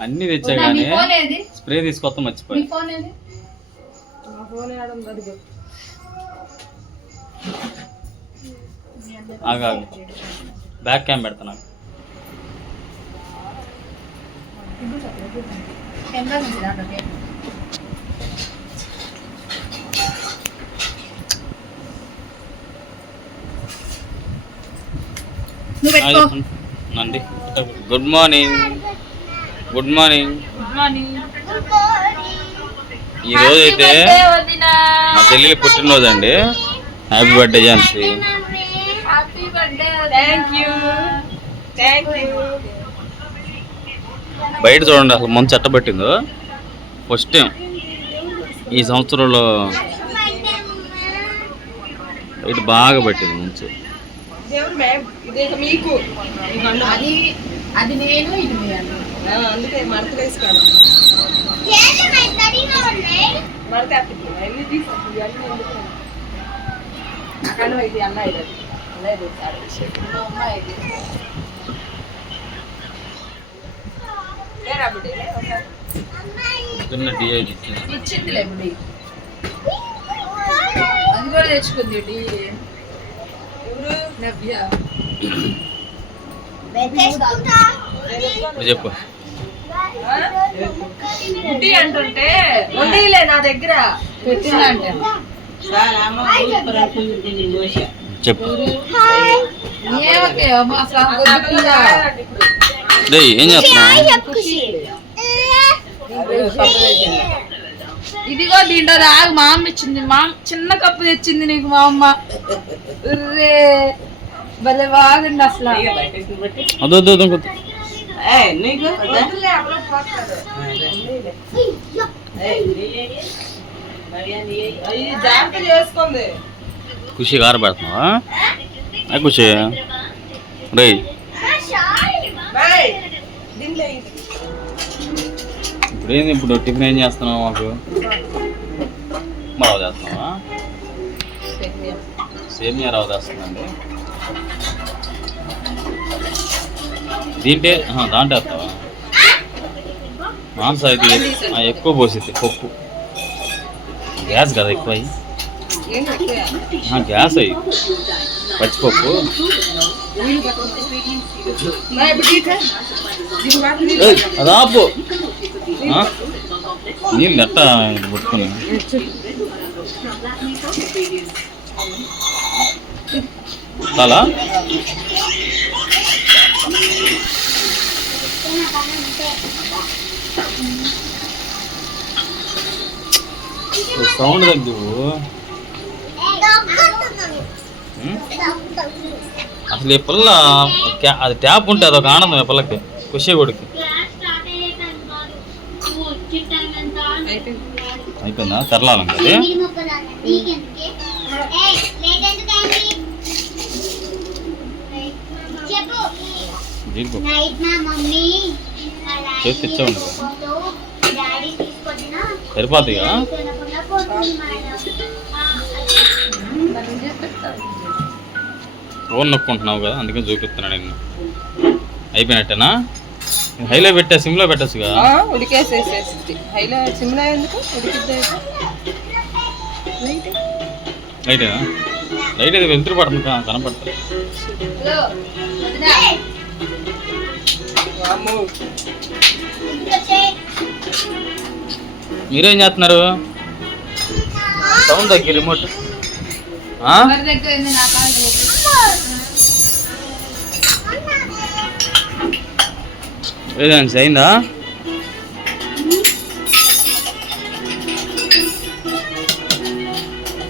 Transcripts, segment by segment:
అన్ని తెచ్చా కానీ స్ప్రే తీసుకొస్తా మర్చిపోయా. బ్యాక్ క్యామ్ పెడతా నాకు. Camera good morning. Good morning. Good morning. ఈ రోజు అయితే మా చెల్లెలి పుట్టినరోజు అండి హ్యాపీ బర్త్డే యూ బయట చూడండి అసలు మంచు ఎట్టబట్టిందో ఫస్ట్ టైం ఈ సంవత్సరంలో బయట బాగా పట్టింది మంచు. దేవుడు మ్యామ్ ఇది మీకు. అది అది నేను ఇది అందుకే మడత వేసుకోండి మడత అన్ని తీసుకుంటుంది ఎందుకు? ఇది అన్న ఇది అమ్మాయి ఇచ్చిందిలే అది కూడా తెచ్చుకుంది డి ఎవరు నవ్య నువ్వు చెప్పు. ఆ? బుడ్డి అంటుంటే ఉండీలే నా దగ్గర. చెప్పు. ఏం ఇదిగో దీంట్లో రాగు మా అమ్మ ఇచ్చింది. మా చిన్న కప్పు తెచ్చింది నీకు మా అమ్మ. భలే బాగుంది అసలు. అదో అదో ఖుషి కార పెడుతున్నావా? ఆ ఖుషి? రే. ఇప్పుడు ఏంది ఇప్పుడు టిఫిన్ ఏం చేస్తున్నావు మాకు? రవ్వ చేస్తున్నావా? సేమియా రవ్వ చేస్తుందండి దీంటే ఆహా, దాంట్లో వేస్తావా? మాంస ఇది ఎక్కువ పోసింది పప్పు. గ్యాస్ కదా ఎక్కువ గ్యాస్ అయ్యి. పచ్చిపప్పు. రాపు నీళ్ళు ఏయ్, అది ఎట్ట ఇట్ట పట్టుకుని చాలా సౌండ్ తగ్గివు ఉం? అసలు ఈ పిల్ల క్యా- అది ట్యాప్ ఉంటే అదొక ఆనందం ఈ పిల్లకి ఖుషి కొడుకు అయిపోయింది. అయిపోయిందా తెరలాలం కదా దీనికి నైట్ మా మమ్మీ చేసి తెచ్చామండి డాడీ తీసుకొచ్చిన. సరిపోతుందిగా ఫోన్ నొక్కుంటున్నావు కదా అందుకని చూపిస్తున్నాడు నిన్ను. అయిపోయినట్టేనా? హైలో పెట్టా సిమ్లో పెట్టచ్చుగా ఆ, ఉడికేసేసేసి హైలో సిమ్లో ఎందుకు? ఉడికిద్దా లైట్ లైటేనా లైట్ అయితే వెళ్తురు పడుతుంది కనపడుతుంది. మీరేం చేస్తున్నారు? సౌండ్ తగ్గి రిమోట్. ఏదండి అయిందా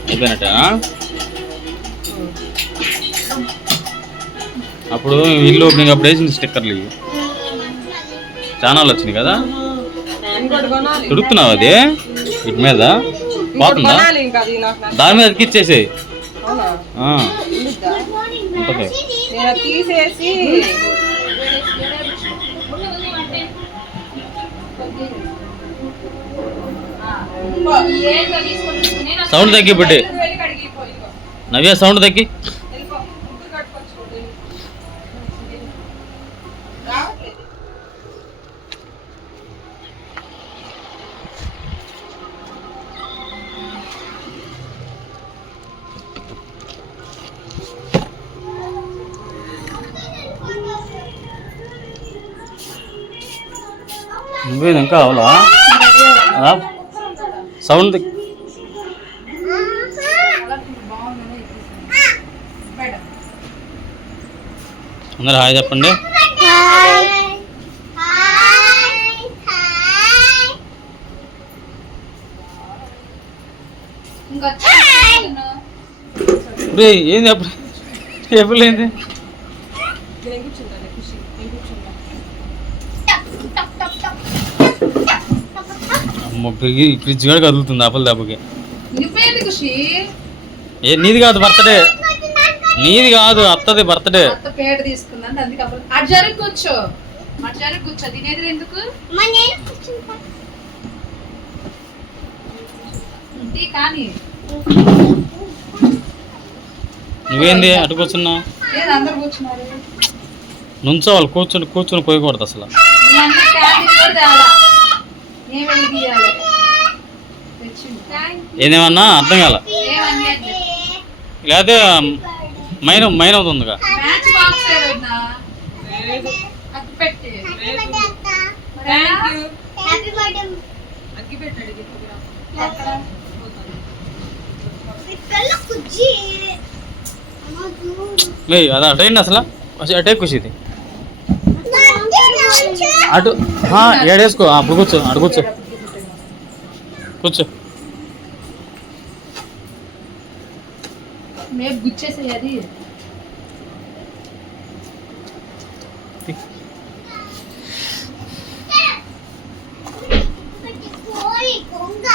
అయిపోయినట్టేనా అప్పుడు ఇల్లు ఓపెనింగ్ అప్పుడు వేసిన స్టిక్కర్లు ఇవి. ఛానల్ వచ్చినాయి కదా? తిడుతున్నావు అది? వీటి మీద? బాగుందా? పోతుందా దాని మీద ఎక్కిచ్చేసేయి ఉంటుంది. తీసేసి సౌండ్ తగ్గిపెట్టి నవ్య సౌండ్ తగ్గి. నువ్వేది ఇంకా అవలా సౌండ్ అందరు హాయ్ చెప్పండి. ఏంది అప్పుడు? ఎప్పుడు ఏంది నేను కూర్చుంటాను ఖుషి నేను కూర్చుంటాను పెరిగి ఫ్రిడ్జ్ కూడా కదులుతుంది అప్పల దెబ్బకి ఏ నీది కాదు బర్త్డే. నీది కాదు అత్తది బర్త్డే. పేడ అందుకే అటు అటు తినేది ఎందుకు? కానీ. నువ్వేంది అటు కూర్చున్నా లేదు అందరు కూర్చున్నారు? నుంచోవాలి కూర్చుని కూర్చుని పోయకూడదు అసలు. ఏదేమన్నా అర్థం కాల. ఏమన్నీ అంటే లేకపోతే మైన మైన అవుతుందిగా. మ్యాచ్ బాక్స్ ఏదన్నా అది పెట్టి. థ్యాంక్ యూ హ్యాపీ బర్త్డే అగ్గి పెట్టాడు గిఫ్ట్ కళ్ళ కుజ్జి అమ్మ చూడు మే అది అటైంది అసలు అసలు అటే ఖుషిది బర్త్డే అటు ఏడేసుకో అప్పుడు కూర్చో అటు కూర్చో. కూర్చో. మేము గుచ్చేసేది కోరి కొంగ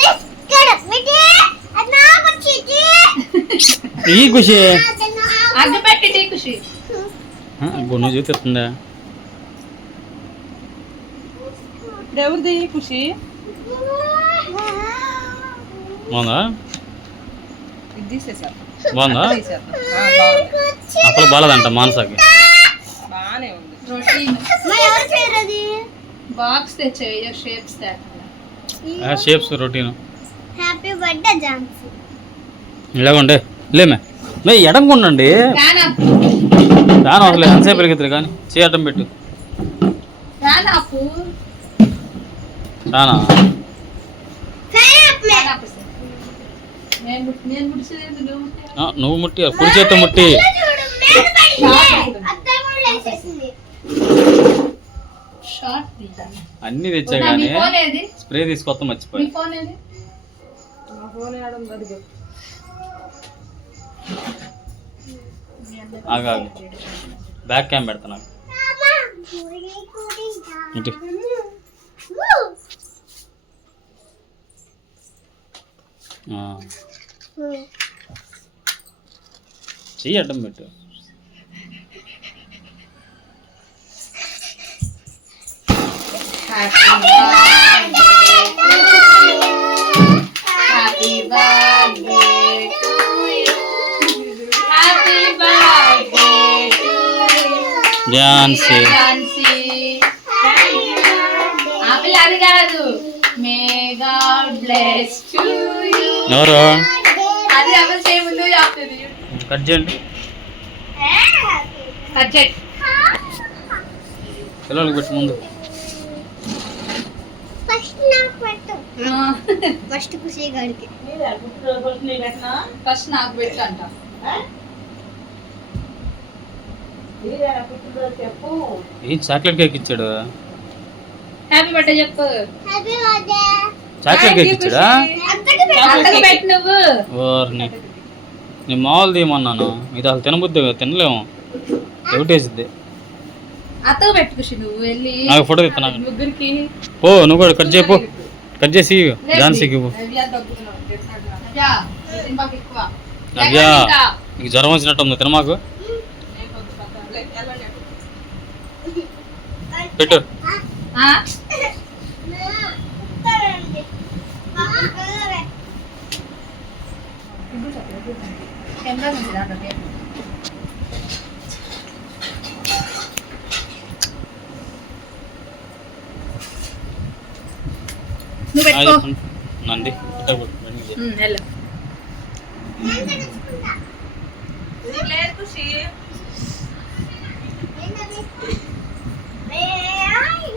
ఇక్కడ మిటి అన్నా వచ్చిటి ఈ ఖుషి అదన్నా అగ్గి పెట్టి టీ ఖుషి గున్న చూపిస్తుందా ఇప్పుడు ఎవరిది ఖుషి. బాగుందా? ఇది తీసేసారు బాగుందా? అప్పుడు బాలేదంట మానసాకి. బాగానే ఉంది. బాక్స్ తెచ్చాయి shapes తేకుండా shapes routine. Happy birthday Jhansi. ఇలాగుండే. లేమే. మే ఫ్యాన్ అవసరం ఎంతసేపు పెరిగిద్ది కానీ. చేయటం పెట్టు. రానా నువ్వు ముట్టావు? ఆ, నువ్వు ముట్టి కుడి చేత్తో ముట్టి. అన్ని తెచ్చా కానీ స్ప్రే తీసుకొస్తా మర్చిపోయి. బ్యాక్ క్యామ్ పెడతా నాకు. చెయ్యి అడ్డం పెట్టు happy birthday to you happy birthday to you Jhansi apple అది కాదు may God bless to you ఎవరు అది ఎవరు చేయముందు చెప్తుంది కట్ చేయండి. కట్ చేయి. పిల్లలకి పెట్టు ముందు. ఫస్ట్ ఫస్ట్ ఖుషి గారికి ఫస్ట్ నాకు పెట్టు అంట. ఏం చాక్లెట్ కేక్ ఇచ్చాడు? హ్యాపీ బర్త్డే చెప్పు. హ్యాపీ బర్త్డే చాక్లెట్ కేక్ ఇచ్చాడా అంతకు అంతకు పెట్టు నువ్వు. ఓర్ని. నేను మామూలు తీయమన్నాను ఇది అసలు తినబుద్ది తినలేము. వెళ్ళి. నాకు ఫోటో ముగ్గురికి. పో నువ్వు కూడా కట్ చేయపో కట్ చేసి ఝాన్సీకి ఇంకా. నీకు జ్వరం వచ్చినట్టు ఉంది. తినమాకు పెట్టు. ఆ? కెమెరా ఉంది దాంట్లో టేప్. నువ్వు హాయ్ పెట్టుకో చెప్పండి. నంది పెట్టు, వెనక్కి చేయి. ఉమ్, వెళ్ళు లేదు ఖుషి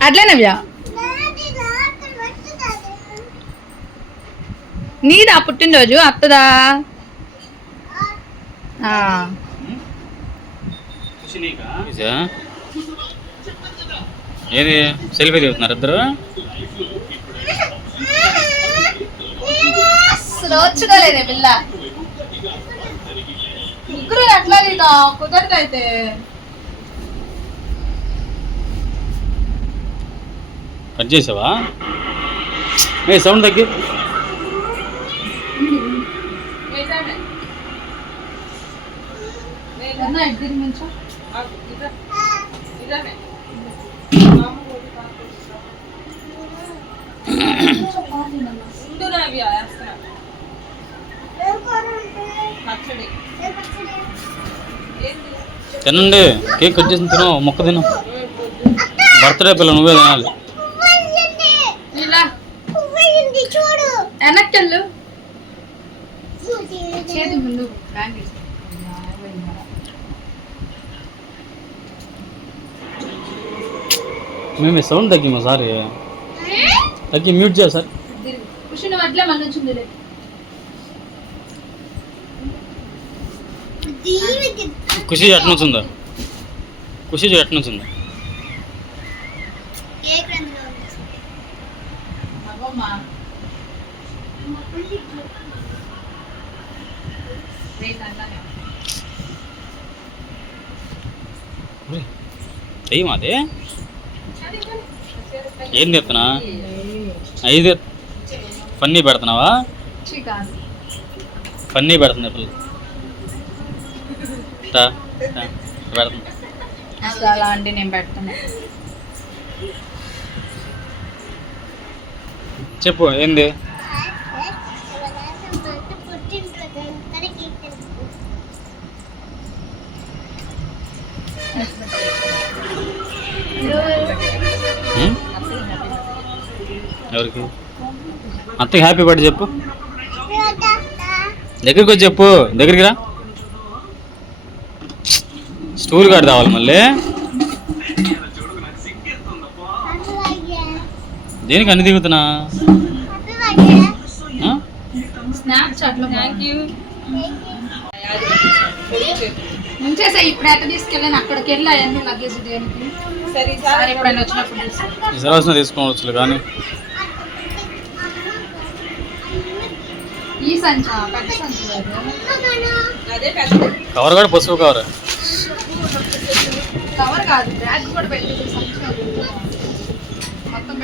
అట్లే నవ్య నీదా పుట్టినరోజు? అత్తదా? ఏది? సెల్ఫీ దిగుతున్నారు ఇద్దరు? పిల్ల. ముగ్గురు అట్లా కట్ చేసావా? ఏ సౌండ్ తగ్గి. ఇద్దరి నుంచి. తినండి. కేక్ కట్ చేసి తిను మొక్క తిను. బర్త్డే పిల్ల నువ్వే తినాలి. ఇలా చూడు వెనక్కి వెళ్ళు చేతి ముందు మేము సౌండ్ తగ్గి సారి? తగ్గి మ్యూట్ చేయాలి సార్. ఖుషి ఎట్ట నుంచి ఉందా? ఖుషి అవ్వమ్మా చెయ్యి మాది ఏం తెస్తున్నా ఐదు పన్నీ పెడుతున్నావా? పన్నీ పెడుతుంది పిల్ల పెడుతుంది అసలు నేను పెడతాను. చెప్పు ఏంది? అత్తకి హ్యాపీ బర్త్డే చెప్పు. దగ్గరికి వచ్చి చెప్పు. దగ్గరికి రా. స్టూల్ కార్డు కావాలి మళ్ళీ. దేనికి అన్ని దిగుతున్నా? తీసుకెళ్ళాను. అక్కడికి వెళ్ళి అవన్నీ లగేజ్ దేనికి. సరే సార్ సార్ ఎప్పుడైనా వచ్చినప్పుడు తీసుకోవచ్చు కానీ. ఈ సంచా పెద్ద సంచి లేదు అదే పెద్ద కవర్ కూడా పసుపు కవర్. కవర్ కాదు బ్యాగ్ కూడా పెట్టేసి సంచి. మొత్తం